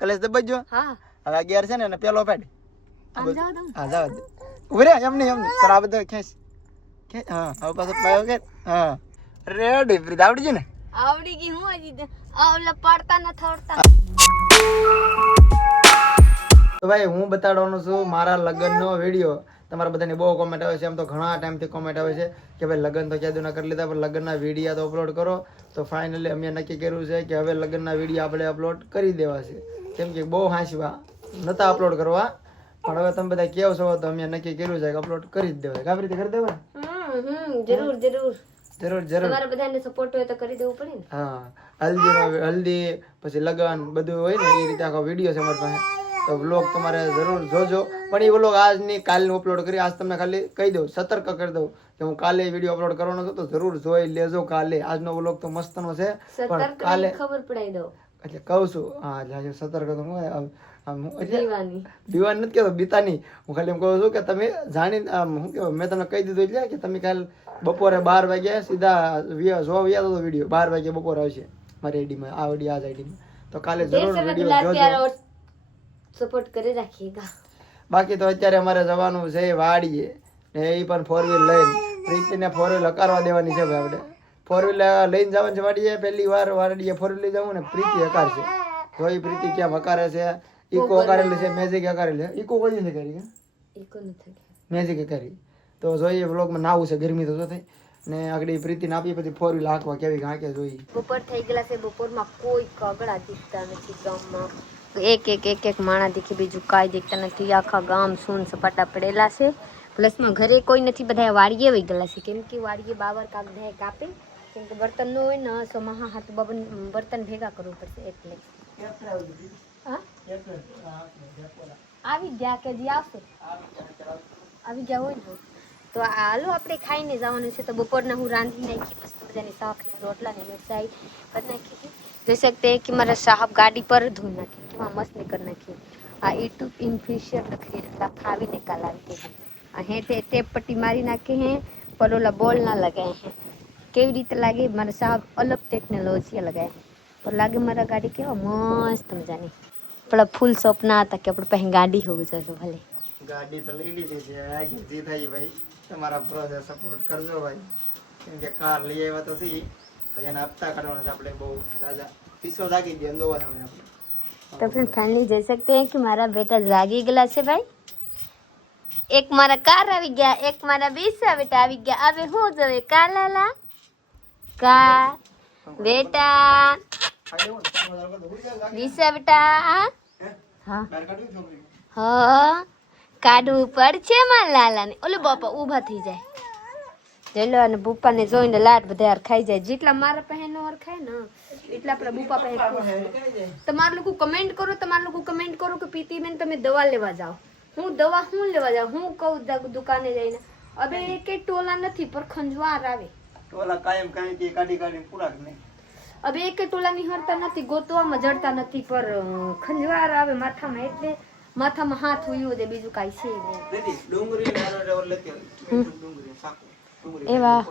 કલેશ દબાજો. હા હવે 11 છે ને એને પેલો પેડ. આમ જાવ દઉં હા જાવ દે. ઉભરે એમ નહીં તાર આ બધો ખેંચ. હા હવે પાછો પાયો કે હા રેડી પ્રીત આવડી ગયું ને. આવડી ગઈ હું હજી ઓલા પડતા ન થડતા. તો ભાઈ હું બતાડવાનો છું મારા લગ્નનો વિડીયો. તમારા બધાની બહુ કોમેન્ટ આવે છે એમ તો ઘણા ટાઈમથી કોમેન્ટ આવે છે કે ભાઈ લગ્ન તો ક્યાં કરી લીધા પણ લગ્નના વિડીયા તો અપલોડ કરો. તો ફાઇનલી અમે નક્કી કર્યું છે કે હવે લગ્નના વિડીયો આપણે અપલોડ કરી દેવા છે. કેમ કે બહુ હાંસવા નતા અપલોડ કરવા પણ હવે તમે બધા કેવો છો તો અમે નક્કી કર્યું છે કે અપલોડ કરી જ દેવાય. કાબરી કરી દેવાય. જરૂર જરૂર જરૂર જરૂર તમારા બધાને સપોર્ટ હોય તો કરી દેવું પડે ને. હા હલ્દી પછી લગન બધું હોય ને એ રીતે આખો વિડીયો છે અમારી પાસે. તો વ્લોગ તમારે જરૂર જોજો પણ એ વ્લોગ આજની કાલનું અપલોડ કરી. આજ તમને ખાલી કહી દઉં સતર્ક કરી દઉં કે હું કાલે વિડીયો અપલોડ કરવાનો છું તો જરૂર જોઈ લેજો કાલે. આજનો વ્લોગ તો મસ્તનો છે પણ કાલે ખબર પડાઈ દો એટલે કહું છું. હા એટલે સતર્ક તો દીવાની દીવાની નથી કહેતો બીતાની. હું ખાલી એમ કહું છું કે તમે જાણી શું કહેવાય મેં તમને કહી દીધું એટલે કે તમે કાલ બપોરે 12 વાગ્યા સીધા જોવા વ્યા તો વિડીયો 12 વાગ્યા બપોરે આવશે મારી આઈડીમાં આ વિડીયો આ આઈડીમાં. તો કાલે જરૂર વિડીયો જોજો. સપોર્ટ કરી રાખીએગા. બાકી તો અત્યારે અમારે જવાનું છે વાડીએ ને એ પણ 4 વ્હીલ લઈને પ્રીતિને 4 વ્હીલ હકારવા દેવાની છે ભાઈ. આપણે 4 વ્હીલ લઈને જવાનું છે વાડીએ. પહેલી વાર વાડીએ 4 વ્હીલ લઈ જવું ને પ્રીતિ હકારશે. જોઈ પ્રીતિ ક્યાં હકારે છે. ઇકો હકારેલી છે મેજિક હકારેલી. ઇકો કોઈ નથી કરી ઇકો નથી મેજિક હકારી. તો જોઈએ વ્લોગમાં નાવું છે ગરમી તો થઈ ને આગળ પ્રીતિને આપી પછી 4 વ્હીલ હાંકવા કેવી હાંકે જોઈએ. બપોર થઈ ગયેલા છે. બપોરમાં કોઈ કગડા દીખતા નથી ગામમાં. એક માણા દીખે બીજું કાંઈ દીખતા નથી. આખા ગામ સૂન સપાટા પડેલા છે. પ્લસમાં ઘરે કોઈ નથી બધા વાડીએ વહી ગયેલા છે. કેમ કે વાડીએ બાબર કાગડા કાપે કેમ કે બર્તન નો હોય ને સો મહા હાથ બર્તન ભેગા કરવું પડશે એટલે આવી ગયા કે જી આવશે આવી ગયા હોય ને તો હાલો આપણે ખાઈને જવાનું છે. તો બપોરના હું રાંધી નાખી મસ્ત મજાની શાક ને રોટલા ને મિરચાઈ કરી નાખી હતી. જોઈ सकते हैं कि મારા સાहब गाड़ी पर धो નાખી કેવા મસ્ત કરી નાખી. આ યુટ્યુબ ઇન્ફિશિયર લખી લખાવી નિકાલ આવી છે. આ હેઠે ટેપ પટ્ટી મારી નાખી હે પર ઓલા બોલ ના લગાए हैं. કેવી રીતે લાગે મારા સાहब અલગ ટેકનોલોજી લગાए પર લાગે મારા ગાડી કેવા મસ્ત મજાની. આપણા ફૂલ સપના હતા કે આપણે પહેલા ગાડી હોવી જોઈએ. ભલે ગાડી તો લઈ લીધી છે આગળ જે થાય ભાઈ તમારા પ્રોસેસ સપોર્ટ કરજો ભાઈ. કેમ કે કાર લઈ આવ્યા તો સી પછી એને હપ્તા કાઢવાના છે આપણે બહુ જાજા પીસો જાગી ગયા જોવા આપણે. तो फिर फाइनली देख सकते हैं कि मारा बेटा जागी गला से भाई. एक मारा कार આવી ગયા એક મારા બીસા બેટા આવી ગયા. હવે હું જોવે કાલાલા કા બેટા બીસા બેટા હા હા કાઢવું પડશે મારા લાલાને. ઓલે બાપા ઊભા થઈ જાય જેલો અને બુપ્પાને જોઈને લાટ બધા ખાઈ જાય. જેટલા મારા પહેનો ઓર ખાય ને એટલા આપણા બુપ્પા પહે. તમારા લોકો કમેન્ટ કરો કે પ્રીતિબેન તમે દવા લેવા જાઓ. હું દવા હું લેવા જાઉં હું કહું દુકાને જઈને અબે એકે ટોલા નથી પર ખંજવાર આવે. ટોલા કાયમ કાઈ કે કાઢી કાઢી પૂરા ને. અબે એકે ટોલા ની હરતા નથી ગોતવામાં જડતા નથી પર ખંજવાર આવે માથામાં. એટલે માથામાં હાથ ઉયો દે બીજું કાઈ છે નહીં. ડુંગળી લારો લેતી ડુંગળી સાકો એવા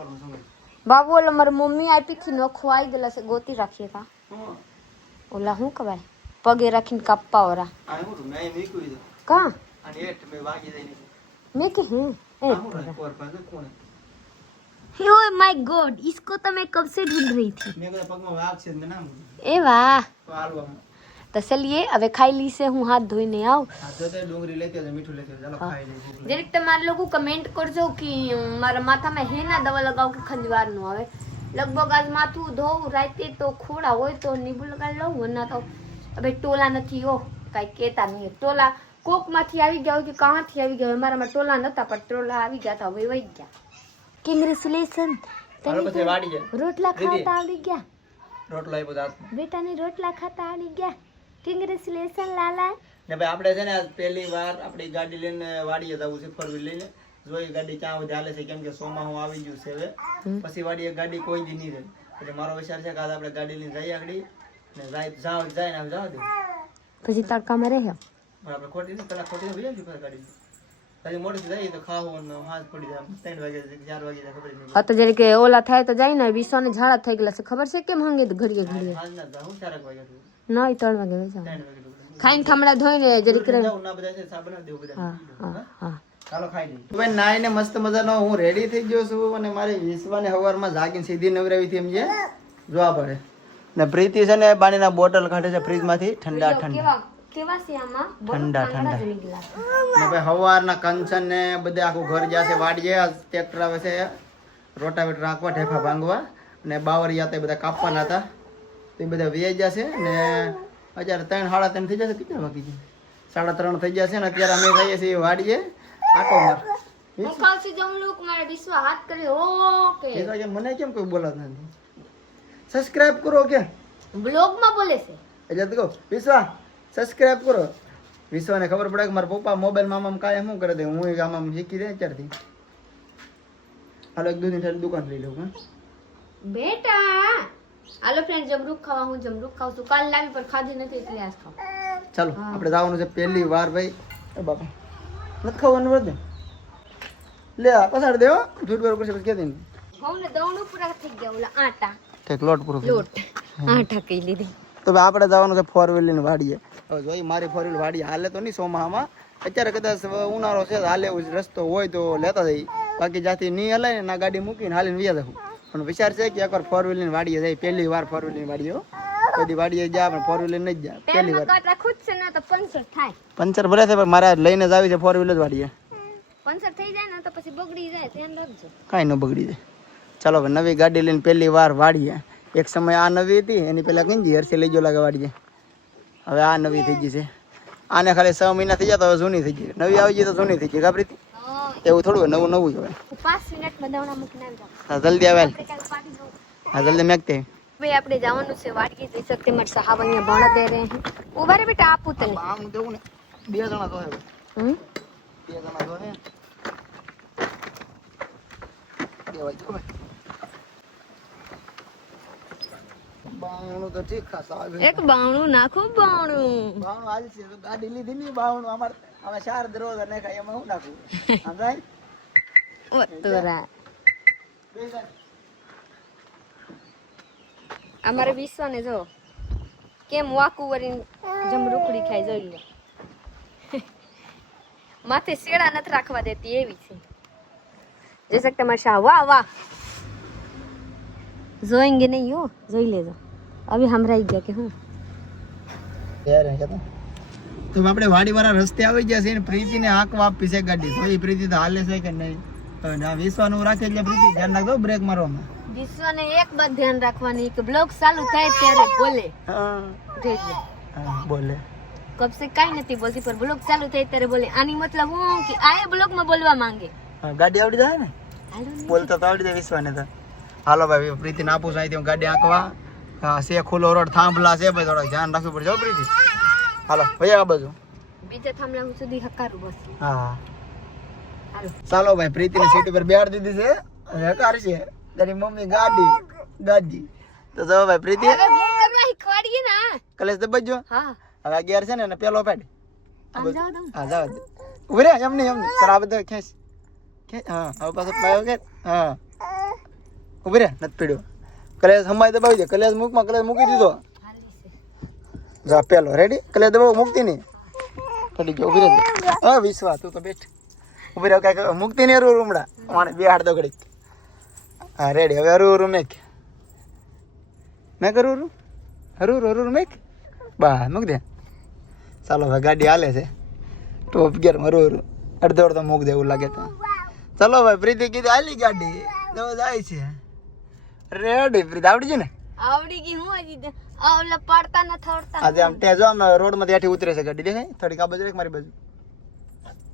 બાબુ ઓલા મારી મમ્મી આપી થી નખો આવી ગયેલા છે ગોતી રાખીએ કા ઓલા શું કહેવાય પગે રાખીને કાપવા ઓરા કા મેં કે ओह माय गॉड इसको तो मैं कब से ढूंढ रही थी. ए वाह तो चलिए હવે ખાઈ લીસે હું હાથ ધોઈને આવ. ડુંગળી લેતી આવજો મીઠું લેતી આવજો ચાલો ખાઈ લઈએ. જરીક તમારે લોકો કમેન્ટ કરજો કે મારા માથામાં હેના દવા લગાવ કે ખંજવાર નું આવે. લગભગ આજ માથું ધોવું રાતે તો ખોડા હોય તો નીબુ લગાડી લઉં વરના તો હવે ટોલા નથી. ઓ કાઈ કેતા નહીં ટોલા કોક માંથી આવી ગયા કે કાંથી આવી ગયા. મારામાં ટોલા નતા પણ ટોલા આવી ગયા તો હવે વહી ગયા. કોંગ્રેચ્યુલેશન રોટલા ખાતા આવી ગયા. રોટલા આપ્યો દાંત બેટાની રોટલા ખાતા આવી ગયા. કોંગ્રેચ્યુલેશન લાલા. ને ભાઈ આપણે છે ને આજ પહેલી વાર આપણી ગાડી લઈને વાડીએ જવું છે 4 વ્હીલ લઈને. જોઈ ગાડી ક્યાં સુધી હાલે છે કેમ કે સોમાહું આવી ગયું છે હવે પછી વાડીએ ગાડી કોઈ દી નહીં રહે. એટલે મારો વિચાર છે કે આજ આપણે ગાડી લઈને જઈએ આગળ ને જાય ને જવા દે પછી તડકામાં રહે. આપણે ખોટી પેલા ખોટી ભઈ જાય ગાડી પછી મોડી જાય તો ખાવું ને હાથ પડી જાય 3 વાગે 4 વાગે ખબર નહીં. હા તો જરી કે ઓલા થાય તો જાય ને વિસોને ઝાડા થઈ ગયેલા છે ખબર છે કેમ હંગે ઘડીએ હાલ ના જાઉં 4 વાગે નહીં 3 વાગે જાય. 3 વાગે ખાઈને ઠામડા ધોઈને જરીક રહીને. જાઉં, ના બધા છે, સાબુ નાખી દેવું બધા. હા હા ચાલો ખાઈ લઈએ. ભાઈ નાઈને મસ્ત મજાનો હું રેડી થઈ ગયો છું અને મારી વિશ્વાને હવારમાં જાગીને સીધી નવરાવી થી સમજે જોવા પડે. ને પ્રીતિ છે ને પાણીના બોટલ કાઢે છે ફ્રીજમાંથી ઠંડા ઠંડા. કેવા છે આમાં ઠંડા ઠંડા. જમી ગ્લાસ. ને ભાઈ હવારના કંચન ને બધે આખું ઘર જશે વાડીએ. ટ્રેક્ટર આવે છે રોટાવેટર રાખવા ઢેફા ભાંગવા ને બાવરિયા તે બધા કાપવાના હતા તો એ બધા વેચ જશે ને અત્યારે 3 સાડા 3 થઈ જશે. કેટલા વાગી ગયા? 3:30 થઈ જશે ને અત્યારે અમે જઈએ છીએ વાડીએ આટો માર. હું ખાઉં છું જમરૂક, મારા વિશ્વા હાથ કરે ઓકે. એ તો કે મને કેમ કોઈ બોલત નથી. સબસ્ક્રાઇબ કરો કે બ્લોગમાં બોલે છે. એટલે તો કહો વિશ્વા સબસ્ક્રાઇબ કરો. વિશ્વાને ખબર પડે કે મારા પપ્પા મોબાઈલમાં આમ કાંઈ શું કરે દે હું આમ શીખી દે અત્યારથી. હાલો એક દૂધની ઠંડી દુકાન લઈ લઉં. હા બેટા હાલો ફ્રેન્ડ, જમરૂક ખાવા. હું જમરૂક ખાઉં છું. કાલ લાવી પણ ખાધી નથી એટલે આજ ખાઉં. ચાલો આપણે જવાનું છે પહેલી વાર ભાઈ. એ બાપા નથી ખાવાનું બધે લે પસાડ દેવો જૂઠ બરોબર પછી કે દે ઘઉં ને દવણું પૂરા થઈ ગયા. ઓલા આટા ઠીક લોટ પૂરો લોટ આટા કઈ લીધી. તો ભાઈ આપણે જવાનું છે 4 વ્હીલની વાડીએ. હવે જોઈ મારી 4 વ્હીલ વાડી હાલે તો નહીં સોમાહામાં. અત્યારે કદાચ ઉનાળો છે હાલે એવું રસ્તો હોય તો લેતા જઈ. બાકી જાતી નહીં હલાય ને ના ગાડી મૂકીને હાલીને વ્યા જવું. પણ વિચાર છે કે એકવાર 4 વ્હીલની વાડીએ જાય. પહેલી વાર 4 વ્હીલની વાડીએ બધી વાડીએ જા પણ 4 વ્હીલર નહીં જાય પહેલી વાર. ખુદ છે ને તો પંચર થાય. પંચર ભલે છે પણ મારે લઈને જ આવી છે 4 વ્હીલર વાડીએ. પંચર થઈ જાય ને તો પછી બગડી જાય, ધ્યાન રાખજો. કાંઈ ન બગડી જાય. ચાલો હવે નવી ગાડી લઈને પહેલી વાર વાડીએ. એક સમય આ નવી હતી એની પહેલા કઈ હર્ષે લઈ ગયો લાગે વાડીએ. હવે આ નવી થઈ ગઈ છે. આને ખાલી 6 મહિના થઈ જાય તો હવે જૂની થઈ ગઈ. નવી આવી જાય તો જૂની થઈ ગઈ. ખબર એવું થોડું હોય, નવું નવું જ હોય. 5 મિનિટમાં દવણા મૂકીને આવી જાવ. હા જલ્દી આવે. આપણે કાલ પાર્ટી જવું. હા જલ્દી મેકતે. ભાઈ આપણે જવાનું છે વાડીએ. જઈ શકते मत साहब અહીંયા ભણા દે રહે हैं. ઉભા રે બેટા આપું તને. આમ દેવું ને 2 જણા તો હે. હમ 2 જણા તો હે. દેવાય જો ભાઈ. બાવણું તો ઠીક ખાસ આવે. એક બાવણું નાખું બાવણું. બાવણું હાલ છે તો ગાડી લીધી ની બાવણું અમાર અમે 4 દરવાજા નાખાય એમાં હું નાખું. સમજાય? ઓ તોરા અમારે વિશ્વાને જો કેમ વાકુ વરીને જમરૂખડી ખાઈ જોઈ લે. માથે શેડા નથી રાખવા દેતી એવી છે. જઈ શકते મારા શાહ. વાહ વાહ જોઈંગે નહીં હો, જોઈ લેજો. હવે હમરાઈ ગયા કે હું તો આપણે વાડીવાળા રસ્તે આવી ગયા છે ને પ્રીતિને હાંકવા આપી છે ગાડી. તો એ પ્રીતિ તો હાલે છે કે નહીં તો વિશ્વાનું રાખે એટલે પ્રીતિ ધ્યાન રાખજો બ્રેક મારવામાં. વિશ્વને એક બાત ધ્યાન રાખવાની કે બ્લોગ ચાલુ થાય ત્યારે બોલે. હા બોલે. કબ સે કાઈ નથી બોલતી પર બ્લોગ ચાલુ થાય ત્યારે બોલે. આની મતલબ હું કે આ બ્લોગ માં બોલવા માંગે. ગાડી આવડી જાય ને બોલતા તો આવડી જાય વિશ્વાને તો. હાલો ભાઈ પ્રીતિને આપું છું અહીંથી ગાડી આંકવા. હા છે ખુલ્લો રોડ થાંભલા છે ભાઈ થોડું ધ્યાન રાખવું પડશે હો પ્રીતિ. હાલો ભાઈ આ બાજુ બીજા થાંભલા સુધી હકારું બસ. હા હાલો ચાલો ભાઈ પ્રીતિને સીટ ઉપર બેહાડી દીધી છે હવે હકાર છે તારી મમ્મી ગાડી તો જો ભાઈ પ્રીતિ હવે હું કરવા શીખવાડીએ ને. કલેશ દબાજો. હા હવે 11 છે ને પેલો પેડ આમ જાવ દઉં. હા જાવ દે ઉભી રે એમ નહીં તાર આ બધો ખેંચ હા હવે પાછો પાયો કે હા ઉભી રે નથી પીડ્યો. કલેશ હમાય દબાવી દે. કલેશ મૂકમાં કલેશ મૂકી દીધો. હાલી છે. જા પેલો રેડી. કલેશ દબાવ મૂકતી નહીં પડી ગયો. ઉભી રે હા વિશ્વા તું તો બેઠ ઉભી રહે કઈ મૂકતી નહીં. અરુ રૂમડા માણે બે હાડ દગડી. હા રેડી હવે અરુ મેક મેં કરું હરું મેક બા મૂક દે. ચાલો ભાઈ ગાડી હાલે છે ટોપ ગેર હરું અડધો અડધો મૂક દે એવું લાગે તો. ચાલો ભાઈ પ્રીતિ કીધી હાલી ગાડી તો જાય છે. રેડી પ્રીતિ આવડી છે ને આવડી ગઈ હું હજી ઓલા પડતા ન થોડતા. આજે આમ ત્યાં જો આમ રોડ માંથી આથી ઉતરે છે ગાડી દેખાય થોડીક આ બાજુ એક મારી બાજુ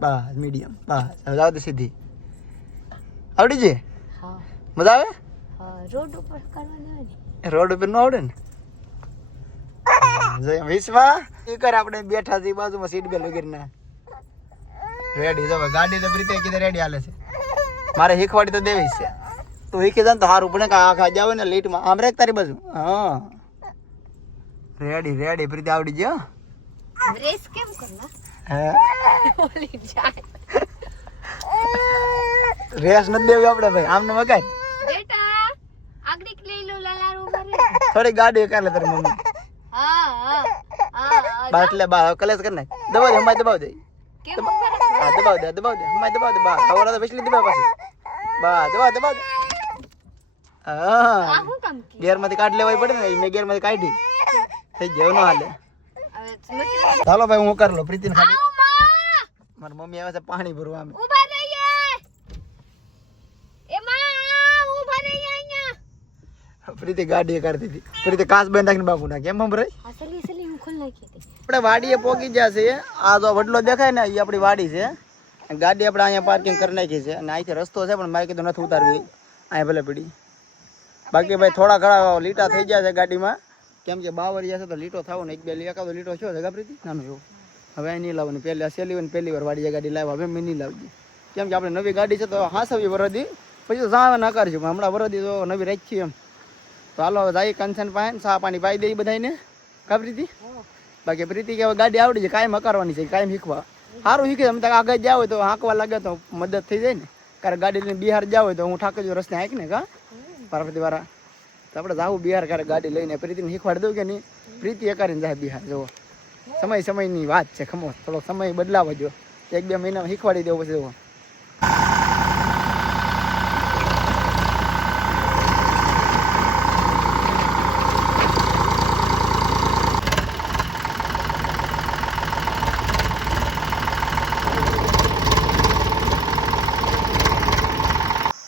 બસ મીડિયમ બસ હવે જાવ તો સીધી આવડી છે. હા મજા આવે. હા રોડ ઉપર કરવાનું હોય ને. રોડ ઉપર નો આવડે ને જય વિશ્વા એ કર આપણે બેઠા છીએ બાજુમાં સીટ બેલ્ટ વગેરે રેડી જો ગાડી તો પ્રીતિ કીધે રેડી હાલે છે. મારે શીખવાડી તો દેવી છે. તું શીખી જાય ને તો સારું પડે કે આખા જાવ ને લીટમાં આમ રેક તારી બાજુ. હા રેડી પ્રીતિ આવડી ગયો. રેસ કેમ કરવા હા ઓલી જાય. રેસ નથી દેવી આપણે ભાઈ આમને વગાય બેટા આગળ લઈ લો લાલા રો મારે. થોડી ગાડી કાલે તારી મમ્મી હા હા હા બા એટલે બા કલેશ કર નાખ દબાવ દે હમાય દબાવ દે કેમ ઉભા રાખો? હા દબાવ દે હમાય દબાવ દે બા આવડા તો વિસલી દબાવ પાછી બા દબાવ દે હા આ શું કામ કે ગેર માંથી કાઢ લેવાય પડે ને મેં ગેર માંથી કાઢી થઈ ગયો ન હાલે હવે મતલબ ચાલો ભાઈ હું કરી લો પ્રીતિને ખાલી આવો માં મારી મમ્મી આવે છે પાણી ભરવા અમે ઉભા રહીએ એ માં ઉભા રહીએ અહીંયા પ્રીતિ ગાડી કાઢી દીધી પ્રીતિ કાચ બંધ નાખીને બાપુ નાખી એમ ભરાય અસલી હું ખોલ નાખી હતી આપણે વાડીએ પોકી ગયા છે આ જો વડલો દેખાય ને એ આપણી વાડી છે ગાડી આપણે અહીંયા પાર્કિંગ કરી નાખી છે અને અહીંથી રસ્તો છે પણ મારે કીધું નથી ઉતારવી અહીંયા ભલે પડી બાકી ભાઈ થોડા ઘણા લીટા થઈ ગયા છે ગાડીમાં કેમ કે બાવરિયા છે તો લીટો થવો ને એક બે એકાદો લીટો છો જગા પ્રીતિ નાનું એવું હવે અહીં નહીં લાવવાની પહેલી સહેલી હોય ને પહેલી વાર વાડીએ ગાડી લાવવા હવે મેં નહીં લાવજી કેમ કે આપણે નવી ગાડી છે તો હાંસવી વરદી પછી તો સાવ ના કરશું પણ હમણાં વરદી તો નવી રાખી એમ તો હાલો હવે જાય કંચન પાસે ચા પાણી પાઈ દઈ બધાને કા પ્રીતિ બાકી પ્રીતિ કે હવે ગાડી આવડી છે કાયમ હકારવાની છે કાયમ શીખવા સારું શીખે તમે આગળ જાવ હોય તો હાંકવા લાગે તો મદદ થઈ જાય ને કારણ ગાડી લઈને બિહાર જાવ હોય તો હું ઠાકોર રસ્તે હાંક ને કા પાર્વતી વાળા તો આપણે જાવું બિહાર ક્યારે ગાડી લઈને પ્રીતિને શીખવાડી દઉં કે નહીં પ્રીતિ એકારીને જાય બિહાર જુઓ સમયની વાત છે ખમો થોડો સમય બદલાવો જો 1-2 મહિનામાં શીખવાડી દેવું પછી જુઓ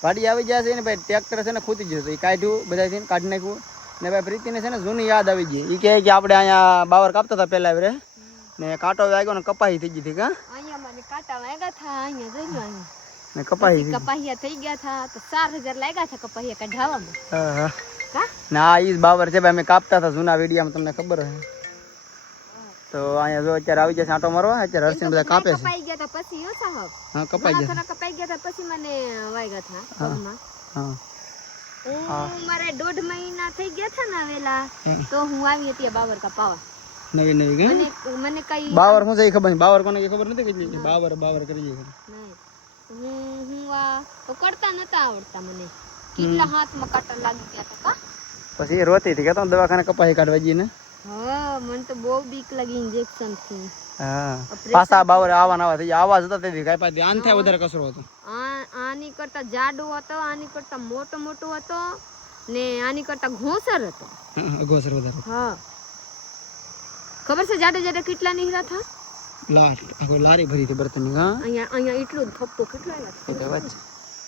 વાડી આવી ગયા છે ને ભાઈ ટ્રેક્ટર છે ને ખૂટી ગયું એ કાઢ્યું બધાથી કાઢી નાખ્યું ને ભાઈ પ્રીતિને છે ને જૂની યાદ આવી ગઈ એ કહે કે આપણે અહીંયા બાવર કાપતા હતા પહેલા આવે ને કાંટો વાગ્યો ને કપાઈ થઈ ગઈ હતી કા અહીંયા મને કાંટા વાગ્યા થા અહીંયા જોઈ લો અહીંયા ને કપાઈ કપાહિયા થઈ ગયા થા તો 4000 લાગ્યા થા કપાહિયા કઢાવવામાં હા કા ના ઈ જ બાવર છે ભાઈ અમે કાપતા હતા જૂના વિડીયામાં તમને ખબર હે તો અહીંયા જો અત્યારે આવી જશે આંટો મારવા અત્યારે હર્ષિન બધા કાપે છે કપાઈ ગયા તા પછી હો સાહેબ હા કપાઈ જશે થોડા કપાઈ ગયા તા પછી મને વાગ્યા થા પગમાં હા હું મારે 1.5 મહિના થઈ ગયા થા ને વેલા તો હું આવી હતી બાવર કપાવા નવી ગઈ મને કઈ બાવર શું છે એ ખબર નહીં બાવર કોને કે ખબર નથી કે બાવર કરી છે હું આ તો કરતા નતા આવડતા મને કેટલા હાથમાં કાંટા લાગી ગયા હતા કા પછી એ રોતી હતી કે તો દવાખાને કપાઈ કાઢવા જઈએ ને હા મને તો બહુ બીક લાગી ઇન્જેક્શન થી હા પાછા બાવર આવા થઈ આવાજ હતા તેથી કાઈ પાછી આન થાય વધારે કસરો હતો આની કરતા જાડો હતો આની કરતા મોટો હતો ને આની કરતા ઘોસર હતો ઘોસર વધારે હા ખબર છે જાડે કેટલા નીહરા થા લારી ભરી હતી બર્તન ની હા અહીંયા એટલું થપ્પો કેટલો આવ્યો એ તો વાત છે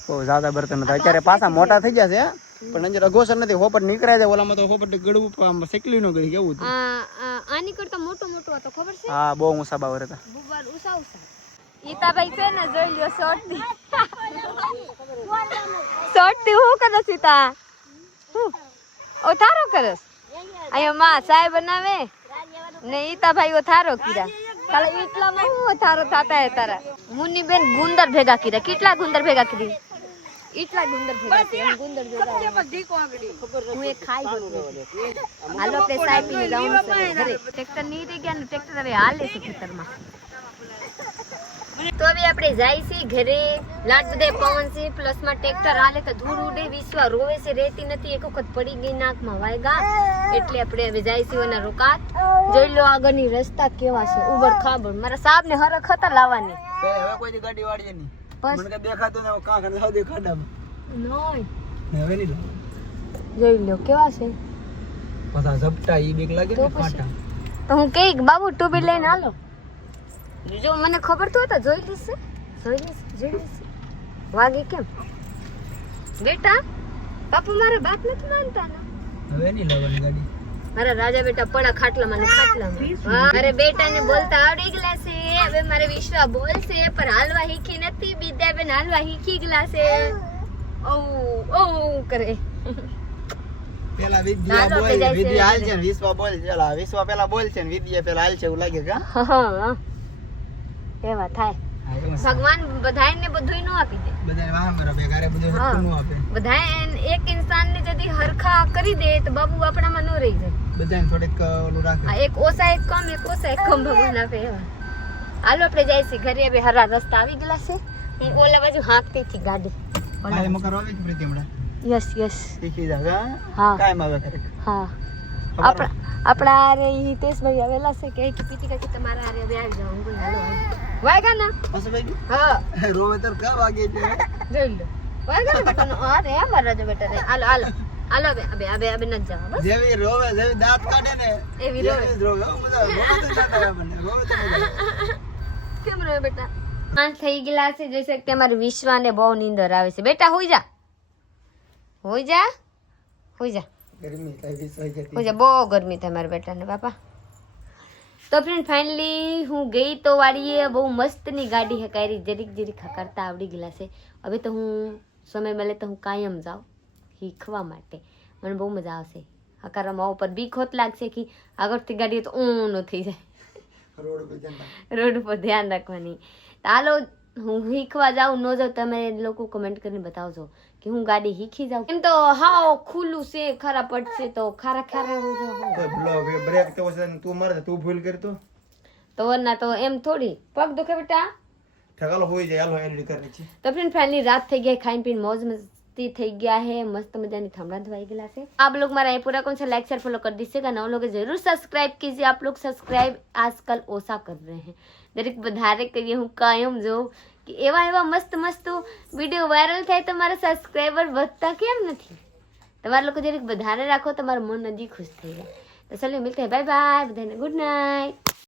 બહુ જ્યાદા બર્તન હતા અત્યારે પાછા મોટા થઈ ગયા છે પણ અંજર અઘોસર નથી હોપટ નીકળાય છે ઓલામાં તો હોપટ ગળવું શેકલી નો ગળી કેવું આની કરતા મોટો હતો ખબર છે હા બહુ ઊંચા બાવર હતા બુબર ઉસા ઈતાભાઈ છે ને જોઈ લ્યો શોર્ટ થી હું કરે સીતા ઓ થારો કરસ અહીંયા માં સાહેબ બનાવે ને ઈતાભાઈ ઓ થારો કીરા કાલે એટલામાં હું થારો થાતા હે તારા મુન્ની બેન ગુંદર ભેગા કીરા કેટલા ગુંદર ભેગા કરી એટલા ગુંદર ભેગા છે ગુંદર ભેગા હું એક ખાઈ ગયો હાલો આપણે સાહેબ પીને જાઉં છે ઘરે ટ્રેક્ટર ની રહી ગયા ને ટ્રેક્ટર હવે હાલે છે ખેતરમાં તો હવે આપણે જાય છે ઘરે લાટ બધે પવન છે પ્લસ માં ટ્રેક્ટર હાલે તો ધૂળ ઉડે વિશ્વા રોવે છે રહેતી નથી એક વખત પડી ગઈ નાકમાં વાયગા એટલે આપણે હવે જાય છે એના રોકાત જોઈ લો આગળની રસ્તા કેવા છે ઉબડ ખાબડ મારા સાહેબ ને હરખ હતા લાવવાની હવે કોઈ ગાડી વાળીએ નહીં મને કે દેખાતું ને કાંક લાવ દે ખાડામાં નોય હવે નહીં જોઈ લો કેવા છે પાછા ઝપટા ઈ બીક લાગે ને કાંટા તો હું કે બાબુ ટુ બી લઈને હાલો જો મને ખબર તો હતા જોઈ લીશે વાગે કેમ બેટા બાપુ મારા બાપ નથી માનતા ને હવે નહીં લાવવાની ગાડી મારા રાજા બેટા પડા ખાટલામાં ને ખાટલામાં મારે બેટા ને બોલતા આવડી ગયા છે હવે મારે વિશ્વા બોલશે પણ હાલવા શીખી નથી વિદ્યાબેન હાલવા શીખી ગયા છે ઓ કરે પેલા વિદ્યા બોલ વિદ્યા હાલ છે ને વિશ્વા બોલ છે વિશ્વા પેલા બોલ છે ને વિદ્યા પેલા હાલ છે એવું લાગે કા એવા થાય ભગવાન બધાને બધું નો આપી દે બધાને વાહમ કરે બેગારે બધું હરખું નો આપે બધાને એક ઇન્સાનને જદી હરખા કરી દે તો બાબુ આપણામાં નો રહી જાય બધાને થોડીક ઓલું રાખે એક ઓસા એક કમ ભગવાન આપે એવા હાલો આપણે જાય છે ઘરે હવે હરા રસ્તા આવી ગયેલા છે હું ઓલા બાજુ હાંકતી હતી ગાડી કાલે મકર આવે કે પ્રીતિ હમણાં યસ શીખી જા હા કાયમ આવે કરે હા આપણા અરે હિતેશભાઈ આવેલા છે કે પીતી કે તમારા અરે હવે આવી જાવ હું કોઈ હાલો વાગ્યા ના બસ ભાઈ હા રોવે તો કા વાગે છે જોઈ લો વાગ્યા ને બેટા અરે અમારા જો બેટા રે હાલો હાલો હાલો અબે ન જાવ બસ જેવી રોવે જેવી દાંત કાઢે ને એવી રોવે રોવે મજા રોવે તો ના આવે મને રોવે તો મજા કેમ રોવે બેટા પાંચ થઈ ગયેલા છે જોઈ શકતે અમારી વિશ્વાને બહુ નીંદર આવે છે બેટા હોઈ જા ગરમી થાય વિશ્વાસ જતી હોઈ જા બહુ ગરમી થાય મારા બેટાને બાપા તો ફ્રેન્ડ ફાઇનલી હું ગઈ તો વાડીએ બહુ મસ્તની ગાડી હકારી જરીક હકારતા આવડી ગયેલા છે હવે તો હું સમય મળે તો હું કાયમ જાઉં શીખવા માટે મને બહુ મજા આવશે હકારવામાં ઉપર બીક હોત લાગશે કે આગળથી ગાડી તો ઊનો થઈ જાય રોડ ઉપર ધ્યાન રાખવાની હાલો હું શીખવા જાઉં ન જાઉં તમે લોકો કમેન્ટ કરીને બતાવજો કે હું ગાડી શીખી જાઉં એમ તો હાવ ખુલ્લું છે ખરા પડશે તો ખારા બ્રેક તો તું મારે તું ભૂલ કરતો તો વરના તો એમ થોડી પગ દુખે બેટા ઠગાલો હોઈ જાય હાલો એલડી કરની છે तो फ्रेंड फाइनली रात થઈ ગઈ ખાઈને પીને મોજ મસ્તી થઈ ગયા है मस्त मजानी थमड़ा धवाई गया है आप लोग हमारा ये पूरा कौन सा लाइक शेयर फॉलो कर दीजिएगा नौ लोग जरूर सब्सक्राइब कीजिए आप लोग सब्सक्राइब आजकल ओसा कर रहे हैं दरेक વધારે કરીએ હું કાયમ જો કે એવા મસ્ત વિડીયો વાયરલ થાય તો મારા સબસ્ક્રાઇબર વધતા કેમ નથી તમારા લોકો જરીક વધારે રાખો તમારું મન નજી ખુશ થઈ જાય તો ચલો મિલતે हैं बाय बाय બધાને ગુડ નાઇટ